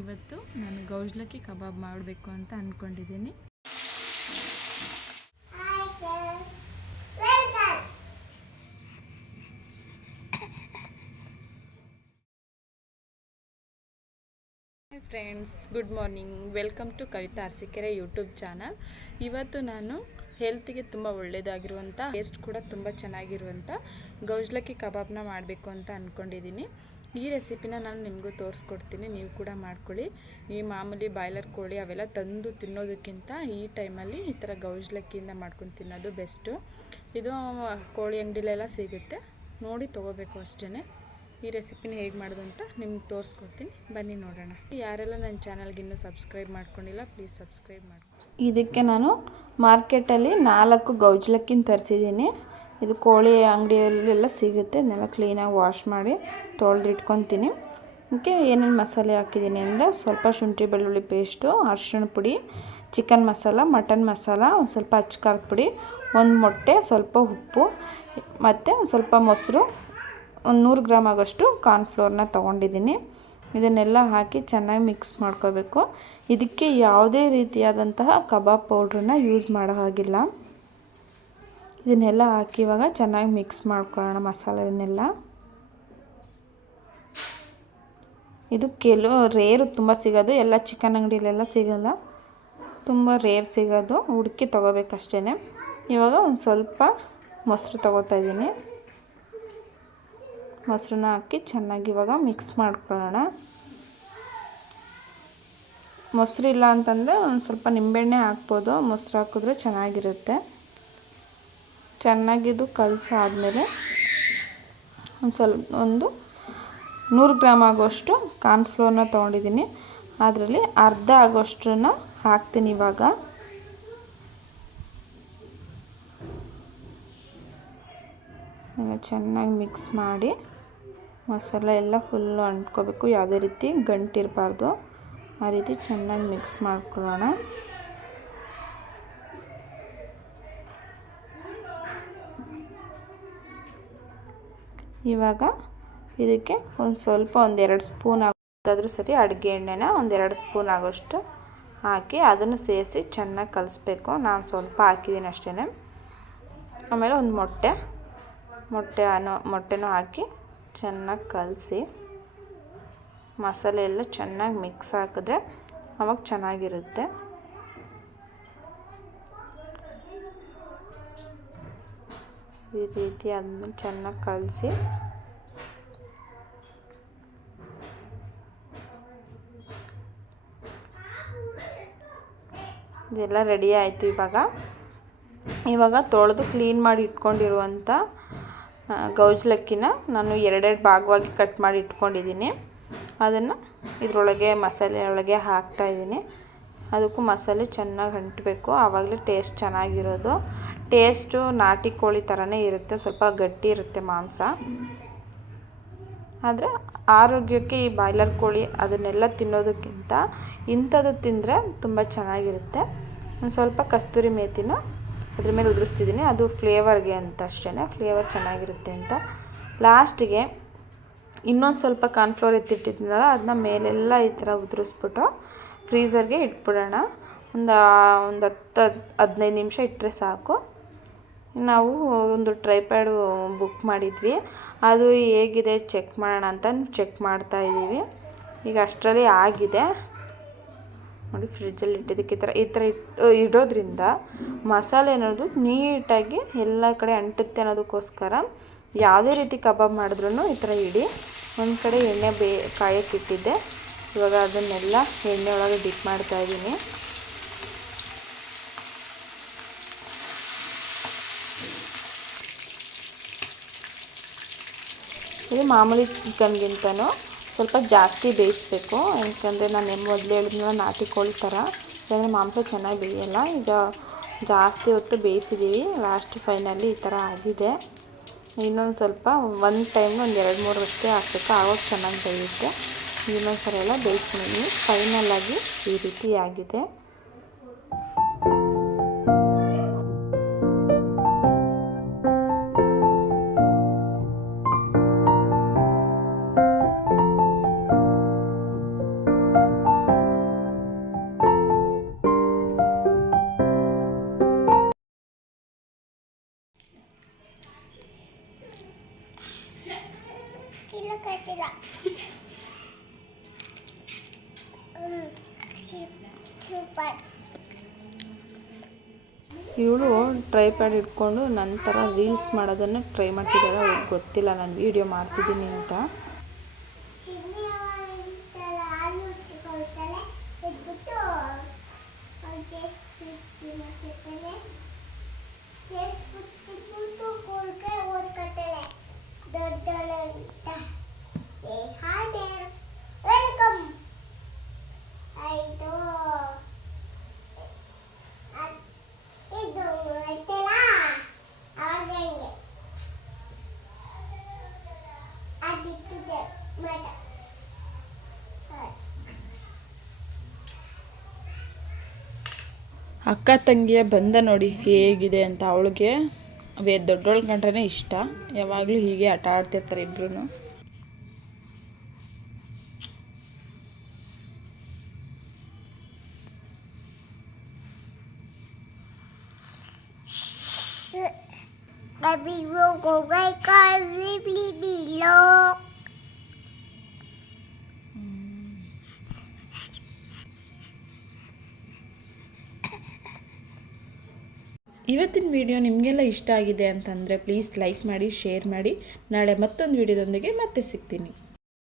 ಇವತ್ತು ನಾನು ಗೌಜ್ಲಕ್ಕಿ ಕಬಾಬ್ ಮಾಡಬೇಕು ಅಂತ ಅಂದ್ಕೊಂಡಿದ್ದೀನಿ. Friends, good morning. Welcome to Kavitha Arasikere YouTube channel. ಇವತ್ತು ನಾನು ಹೆಲ್ತಿಗೆ ತುಂಬ ಒಳ್ಳೆಯದಾಗಿರುವಂಥ, ಟೇಸ್ಟ್ ಕೂಡ ತುಂಬ ಚೆನ್ನಾಗಿರುವಂಥ ಗೌಜ್ಲಕ್ಕಿ ಕಬಾಬ್ನ ಮಾಡಬೇಕು ಅಂತ ಅಂದ್ಕೊಂಡಿದ್ದೀನಿ. ಈ ರೆಸಿಪಿನ ನಾನು ನಿಮಗೂ ತೋರಿಸ್ಕೊಡ್ತೀನಿ, ನೀವು ಕೂಡ ಮಾಡ್ಕೊಳ್ಳಿ. ಈ ಮಾಮೂಲಿ ಬಾಯ್ಲರ್ ಕೋಳಿ ಅವೆಲ್ಲ ತಂದು ತಿನ್ನೋದಕ್ಕಿಂತ ಈ ಟೈಮಲ್ಲಿ ಈ ಥರ ಗೌಜ್ಲಕ್ಕಿಯಿಂದ ಮಾಡ್ಕೊಂಡು ತಿನ್ನೋದು ಬೆಸ್ಟು. ಇದು ಕೋಳಿ ಅಂಗಡಿಲೆಲ್ಲ ಸಿಗುತ್ತೆ, ನೋಡಿ ತೊಗೋಬೇಕು ಅಷ್ಟೇ. ಈ ರೆಸಿಪಿನ ಹೇಗೆ ಮಾಡೋದು ಅಂತ ನಿಮ್ಗೆ ತೋರಿಸ್ಕೊಡ್ತೀನಿ, ಬನ್ನಿ ನೋಡೋಣ. ಯಾರೆಲ್ಲ ನನ್ನ ಚಾನಲ್ಗೆ ಇನ್ನೂ ಸಬ್ಸ್ಕ್ರೈಬ್ ಮಾಡ್ಕೊಂಡಿಲ್ಲ, ಪ್ಲೀಸ್ ಸಬ್ಸ್ಕ್ರೈಬ್ ಮಾಡ್ಕೊಂಡು. ಇದಕ್ಕೆ ನಾನು ಮಾರ್ಕೆಟಲ್ಲಿ 4 ಗೌಜ್ಲಕ್ಕಿನ ತರಿಸಿದ್ದೀನಿ. ಇದು ಕೋಳಿ ಅಂಗಡಿಯಲ್ಲೆಲ್ಲ ಸಿಗುತ್ತೆ. ಅದನ್ನೆಲ್ಲ ಕ್ಲೀನಾಗಿ ವಾಶ್ ಮಾಡಿ ತೊಳೆದು ಇಟ್ಕೊತೀನಿ. ಅದಕ್ಕೆ ಏನೇನು ಮಸಾಲೆ ಹಾಕಿದ್ದೀನಿ ಅಂದರೆ ಸ್ವಲ್ಪ ಶುಂಠಿ ಬೆಳ್ಳುಳ್ಳಿ ಪೇಸ್ಟು, ಅರಿಶಿಣ ಪುಡಿ, ಚಿಕನ್ ಮಸಾಲ, ಮಟನ್ ಮಸಾಲ, ಒಂದು ಸ್ವಲ್ಪ ಅಚ್ಚ ಖಾರದ ಪುಡಿ, ಒಂದು ಮೊಟ್ಟೆ, ಸ್ವಲ್ಪ ಉಪ್ಪು ಮತ್ತು ಒಂದು ಸ್ವಲ್ಪ ಮೊಸರು, ಒಂದು 100 ಗ್ರಾಮ್ ಆಗೋಷ್ಟು ಕಾರ್ನ್ಫ್ಲೋರ್ನ ತೊಗೊಂಡಿದ್ದೀನಿ. ಇದನ್ನೆಲ್ಲ ಹಾಕಿ ಚೆನ್ನಾಗಿ ಮಿಕ್ಸ್ ಮಾಡ್ಕೋಬೇಕು. ಇದಕ್ಕೆ ಯಾವುದೇ ರೀತಿಯಾದಂತಹ ಕಬಾಬ್ ಪೌಡ್ರನ್ನ ಯೂಸ್ ಮಾಡೋ ಹಾಗಿಲ್ಲ. ಇದನ್ನೆಲ್ಲ ಹಾಕಿ ಇವಾಗ ಚೆನ್ನಾಗಿ ಮಿಕ್ಸ್ ಮಾಡ್ಕೊಳ್ಳೋಣ ಮಸಾಲೆನೆಲ್ಲ. ಇದು ರೇರು ತುಂಬ ಸಿಗೋದು, ಎಲ್ಲ ಚಿಕನ್ ಅಂಗಡಿಲೆಲ್ಲ ಸಿಗೋಲ್ಲ, ತುಂಬ ರೇರ್ ಸಿಗೋದು, ಹುಡುಕಿ ತೊಗೋಬೇಕಷ್ಟೇ. ಇವಾಗ ಒಂದು ಸ್ವಲ್ಪ ಮೊಸರು ತೊಗೋತಾ ಇದ್ದೀನಿ. ಮೊಸರನ್ನ ಹಾಕಿ ಚೆನ್ನಾಗಿ ಇವಾಗ ಮಿಕ್ಸ್ ಮಾಡ್ಕೊಳ್ಳೋಣ. ಮೊಸರು ಇಲ್ಲ ಅಂತಂದರೆ ಒಂದು ಸ್ವಲ್ಪ ನಿಂಬೆಣ್ಣೆ ಹಾಕ್ಬೋದು, ಮೊಸರು ಹಾಕಿದ್ರೆ ಚೆನ್ನಾಗಿರುತ್ತೆ. ಚೆನ್ನಾಗಿದು ಕಲಸಾದ್ಮೇಲೆ ಒಂದು 100 ಗ್ರಾಮ್ ಆಗೋಷ್ಟು ಕಾರ್ನ್ಫ್ಲೋರ್ನ ತೊಗೊಂಡಿದ್ದೀನಿ. ಅದರಲ್ಲಿ ಅರ್ಧ ಆಗೋಷ್ಟನ್ನು ಹಾಕ್ತೀನಿ. ಇವಾಗ ಚೆನ್ನಾಗಿ ಮಿಕ್ಸ್ ಮಾಡಿ ಮಸಾಲೆ ಎಲ್ಲ ಫುಲ್ಲು ಅಂಟ್ಕೋಬೇಕು, ಯಾವುದೇ ರೀತಿ ಗಂಟಿರಬಾರ್ದು. ಆ ರೀತಿ ಚೆನ್ನಾಗಿ ಮಿಕ್ಸ್ ಮಾಡ್ಕೊಳ್ಳೋಣ. ಇವಾಗ ಇದಕ್ಕೆ ಒಂದೆರಡು ಸ್ಪೂನ್ ಆಗೋದಾದ್ರೂ ಸರಿ, ಅಡುಗೆ ಎಣ್ಣೆನ 1-2 ಸ್ಪೂನ್ ಆಗೋಷ್ಟು ಹಾಕಿ ಅದನ್ನು ಸೇರಿಸಿ ಚೆನ್ನಾಗಿ ಕಲಿಸ್ಬೇಕು. ನಾನು ಸ್ವಲ್ಪ ಹಾಕಿದ್ದೀನಿ ಅಷ್ಟೇ. ಆಮೇಲೆ ಒಂದು ಮೊಟ್ಟೆನೂ ಹಾಕಿ ಚೆನ್ನಾಗಿ ಕಲಸಿ ಮಸಾಲೆ ಎಲ್ಲ ಚೆನ್ನಾಗಿ ಮಿಕ್ಸ್ ಹಾಕಿದ್ರೆ ಅವಾಗ ಚೆನ್ನಾಗಿರುತ್ತೆ. ಈ ರೀತಿ ಅದನ್ನು ಚೆನ್ನಾಗಿ ಕಲಸಿ ಇದೆಲ್ಲ ರೆಡಿ ಆಯಿತು. ಇವಾಗ ತೊಳೆದು ಕ್ಲೀನ್ ಮಾಡಿ ಇಟ್ಕೊಂಡಿರುವಂಥ ಗೌಜ್ಲಕ್ಕಿನ ನಾನು 2 ಭಾಗವಾಗಿ ಕಟ್ ಮಾಡಿ ಇಟ್ಕೊಂಡಿದ್ದೀನಿ. ಅದನ್ನು ಇದರೊಳಗೆ ಮಸಾಲೆ ಒಳಗೆ ಹಾಕ್ತಾಯಿದ್ದೀನಿ. ಅದಕ್ಕೂ ಮಸಾಲೆ ಚೆನ್ನಾಗಿ ಅಂಟಬೇಕು, ಆವಾಗಲೇ ಟೇಸ್ಟ್ ಚೆನ್ನಾಗಿರೋದು. ಟೇಸ್ಟು ನಾಟಿ ಕೋಳಿ ಥರನೇ ಇರುತ್ತೆ, ಸ್ವಲ್ಪ ಗಟ್ಟಿ ಇರುತ್ತೆ ಮಾಂಸ. ಆದರೆ ಆರೋಗ್ಯಕ್ಕೆ ಈ ಬಾಯ್ಲರ್ ಕೋಳಿ ಅದನ್ನೆಲ್ಲ ತಿನ್ನೋದಕ್ಕಿಂತ ಇಂಥದ್ದು ತಿಂದರೆ ತುಂಬ ಚೆನ್ನಾಗಿರುತ್ತೆ. ಒಂದು ಸ್ವಲ್ಪ ಕಸ್ತೂರಿ ಮೇಥಿನ ಅದ್ರ ಮೇಲೆ ಉದುರಿಸ್ತಿದ್ದೀನಿ, ಅದು ಫ್ಲೇವರ್ಗೆ ಅಂತ ಅಷ್ಟೇ, ಫ್ಲೇವರ್ ಚೆನ್ನಾಗಿರುತ್ತೆ ಅಂತ. ಲಾಸ್ಟಿಗೆ ಇನ್ನೊಂದು ಸ್ವಲ್ಪ ಕಾರ್ನ್ಫ್ಲೋರ್ ಎತ್ತಿಟ್ಟಿದ್ನಲ್ಲ, ಅದನ್ನ ಮೇಲೆಲ್ಲ ಈ ಥರ ಉದುರಿಸ್ಬಿಟ್ಟು ಫ್ರೀಝರ್ಗೆ ಇಟ್ಬಿಡೋಣ. ಒಂದು 10-15 ನಿಮಿಷ ಇಟ್ಟರೆ ಸಾಕು. ನಾವು ಒಂದು ಟ್ರೈಪ್ಯಾಡು ಬುಕ್ ಮಾಡಿದ್ವಿ, ಅದು ಹೇಗಿದೆ ಚೆಕ್ ಮಾಡೋಣ ಅಂತ ಚೆಕ್ ಮಾಡ್ತಾಯಿದ್ದೀವಿ. ಈಗ ಅಷ್ಟರಲ್ಲಿ ಆಗಿದೆ ನೋಡಿ. ಫ್ರಿಜ್ಜಲ್ಲಿ ಇಟ್ಟಿದ್ದಕ್ಕೆ ಈ ಥರ ಇಡೋದ್ರಿಂದ ಮಸಾಲೆ ಅನ್ನೋದು ನೀಟಾಗಿ ಎಲ್ಲ ಕಡೆ ಅಂಟುತ್ತೆ ಅನ್ನೋದಕ್ಕೋಸ್ಕರ ಯಾವುದೇ ರೀತಿ ಕಬಾಬ್ ಮಾಡಿದ್ರೂ ಈ ಥರ ಇಡಿ. ಒಂದು ಕಡೆ ಎಣ್ಣೆ ಕಾಯಕ್ಕಿಟ್ಟಿದ್ದೆ, ಇವಾಗ ಅದನ್ನೆಲ್ಲ ಎಣ್ಣೆ ಒಳಗೆ ಡಿಪ್ ಮಾಡ್ತಾಯಿದ್ದೀನಿ. ಇದು ಮಾಮೂಲಿ ಚಿಕನ್ಗಿಂತನೂ ಸ್ವಲ್ಪ ಜಾಸ್ತಿ ಬೇಯಿಸಬೇಕು, ಯಾಕಂದರೆ ನಾನು ಮೊದಲು ಹೇಳಿದ್ನಲ್ಲ ನಾಟಿ ಕೋಳಿ ಥರ, ಯಾಕಂದರೆ ಮಾಂಸ ಚೆನ್ನಾಗಿ ಬೇಯಲ್ಲ. ಈಗ ಜಾಸ್ತಿ ಹೊತ್ತು ಬೇಯಿಸಿದ್ದೀವಿ, ಲಾಸ್ಟ್ ಫೈನಲಿ ಈ ಥರ ಆಗಿದೆ. ಇನ್ನೊಂದು ಸ್ವಲ್ಪ ಒಂದು ಟೈಮ್ 2-3 ಅಷ್ಟೇ ಹಾಕಬೇಕು, ಆವಾಗ ಚೆನ್ನಾಗಿ ಬೇಯುತ್ತೆ. ಇನ್ನೊಂದು ಸಲ ಎಲ್ಲ ಬೇಯಿಸ್ತೀನಿ. ಫೈನಲಾಗಿ ಈ ರೀತಿ ಆಗಿದೆ. ಸೂಪರ್. ಇವಳು ಟ್ರೈಪ್ಯಾಡ್ ಇಟ್ಕೊಂಡು ನಂತರ ರೀಲ್ಸ್ ಮಾಡೋದನ್ನು ಟ್ರೈ ಮಾಡ್ತಿದ್ದಾಳೆ. ಅವ್ಳಿಗೆ ಗೊತ್ತಿಲ್ಲ ನಾನು ವೀಡಿಯೋ ಮಾಡ್ತಿದ್ದೀನಿ ಅಂತ. ಅಕ್ಕ ತಂಗಿಯ ಬಂದ ನೋಡಿ ಹೇಗಿದೆ ಅಂತ. ಅವಳಿಗೆ ದೊಡ್ಡೋಳ ಕಂಡ್ರೆ ಇಷ್ಟ. ಯಾವಾಗಲೂ ಹೀಗೆ ಆಟ ಆಡ್ತಿರ್ತಾರೆ ಇಬ್ರು. ಇವತ್ತಿನ ವಿಡಿಯೋ ನಿಮಗೆಲ್ಲ ಇಷ್ಟ ಆಗಿದೆ ಅಂತಂದರೆ ಪ್ಲೀಸ್ ಲೈಕ್ ಮಾಡಿ, ಶೇರ್ ಮಾಡಿ. ನಾಳೆ ಮತ್ತೊಂದು ವಿಡಿಯೋದೊಂದಿಗೆ ಮತ್ತೆ ಸಿಗ್ತೀನಿ.